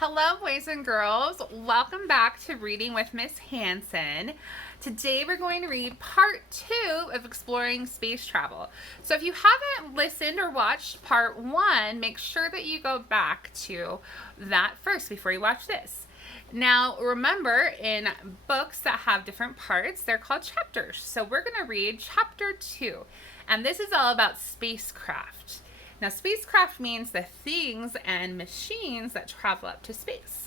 Hello, boys and girls. Welcome back to Reading with Miss Hansen. Today we're going to read part 2 of Exploring Space Travel. So if you haven't listened or watched part 1, make sure that you go back to that first before you watch this. Now, remember, in books that have different parts, they're called chapters. So we're going to read chapter 2, and this is all about spacecraft. Now, spacecraft means the things and machines that travel up to space.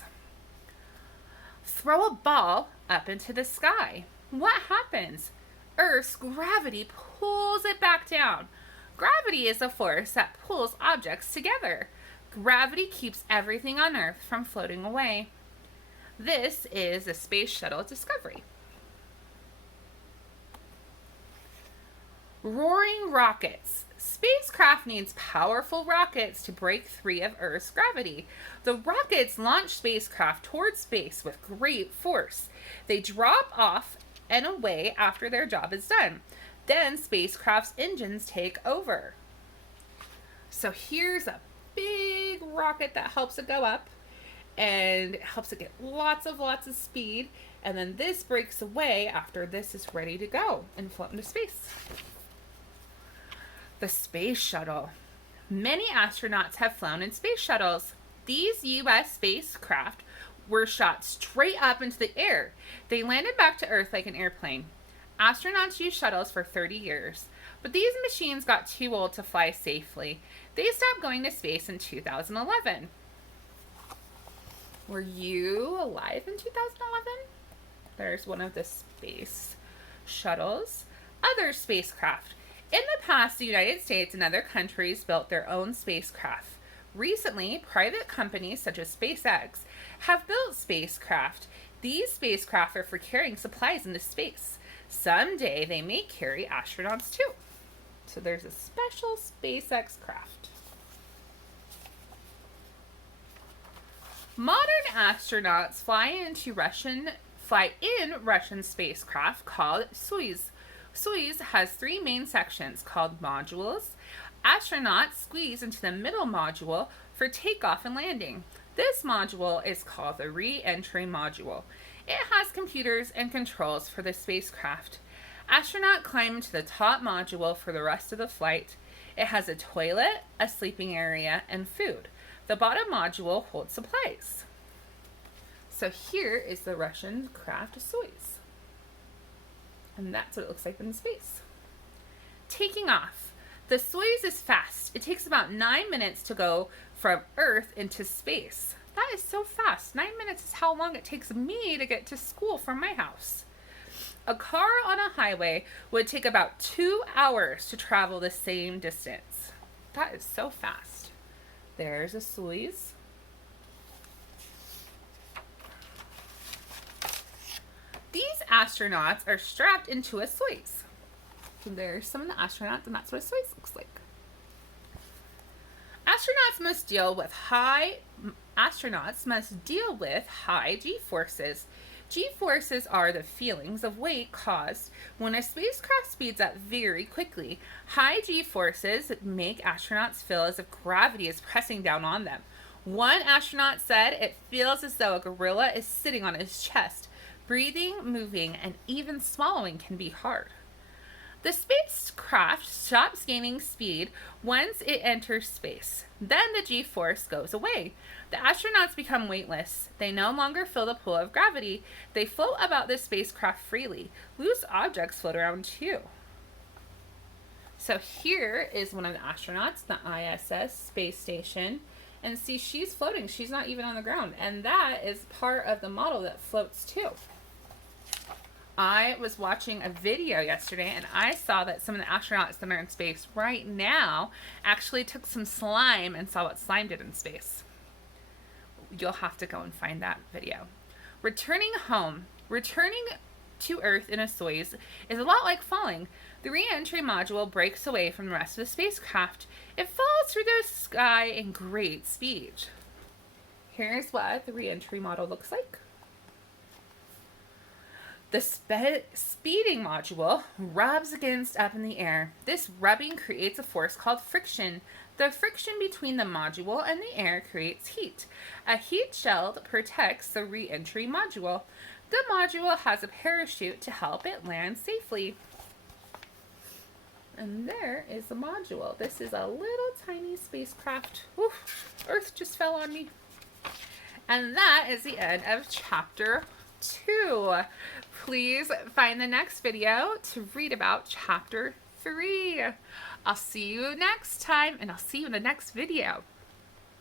Throw a ball up into the sky. What happens? Earth's gravity pulls it back down. Gravity is a force that pulls objects together. Gravity keeps everything on Earth from floating away. This is the Space Shuttle Discovery. Roaring rockets. Spacecraft needs powerful rockets to break free of Earth's gravity. The rockets launch spacecraft towards space with great force. They drop off and away after their job is done. Then spacecraft's engines take over. So here's a big rocket that helps it go up and helps it get lots of speed. And then this breaks away after this is ready to go and float into space. The space shuttle. Many astronauts have flown in space shuttles. These U.S. spacecraft were shot straight up into the air. They landed back to Earth like an airplane. Astronauts used shuttles for 30 years, but these machines got too old to fly safely. They stopped going to space in 2011. Were you alive in 2011? There's one of the space shuttles. Other spacecraft. In the past, the United States and other countries built their own spacecraft. Recently, private companies such as SpaceX have built spacecraft. These spacecraft are for carrying supplies into space. Someday, they may carry astronauts too. So there's a special SpaceX craft. Modern astronauts fly in Russian spacecraft called Soyuz. Soyuz has 3 main sections called modules. Astronauts squeeze into the middle module for takeoff and landing. This module is called the re-entry module. It has computers and controls for the spacecraft. Astronauts climb into the top module for the rest of the flight. It has a toilet, a sleeping area, and food. The bottom module holds supplies. So here is the Russian craft Soyuz. And that's what it looks like in space. Taking off. The Soyuz is fast. It takes about 9 minutes to go from Earth into space. That is so fast. 9 minutes is how long it takes me to get to school from my house. A car on a highway would take about 2 hours to travel the same distance. That is so fast. There's a Soyuz. These astronauts are strapped into a Soyuz. So there's some of the astronauts, and that's what a Soyuz looks like. Astronauts must deal with high G-forces. G-forces are the feelings of weight caused when a spacecraft speeds up very quickly. High G-forces make astronauts feel as if gravity is pressing down on them. One astronaut said it feels as though a gorilla is sitting on his chest. Breathing, moving, and even swallowing can be hard. The spacecraft stops gaining speed once it enters space. Then the G-force goes away. The astronauts become weightless. They no longer feel the pull of gravity. They float about the spacecraft freely. Loose objects float around too. So here is one of the astronauts, the ISS space station. And see, she's floating. She's not even on the ground. And that is part of the model that floats too. I was watching a video yesterday and I saw that some of the astronauts that are in space right now actually took some slime and saw what slime did in space. You'll have to go and find that video. Returning home. Returning to Earth in a Soyuz is a lot like falling. The re-entry module breaks away from the rest of the spacecraft. It falls through the sky in great speed. Here's what the re-entry model looks like. The speeding module rubs against up in the air. This rubbing creates a force called friction. The friction between the module and the air creates heat. A heat shield protects the re-entry module. The module has a parachute to help it land safely. And there is the module. This is a little tiny spacecraft. Oof, Earth just fell on me. And that is the end of chapter 2. Please find the next video to read about chapter 3. I'll see you next time, and I'll see you in the next video.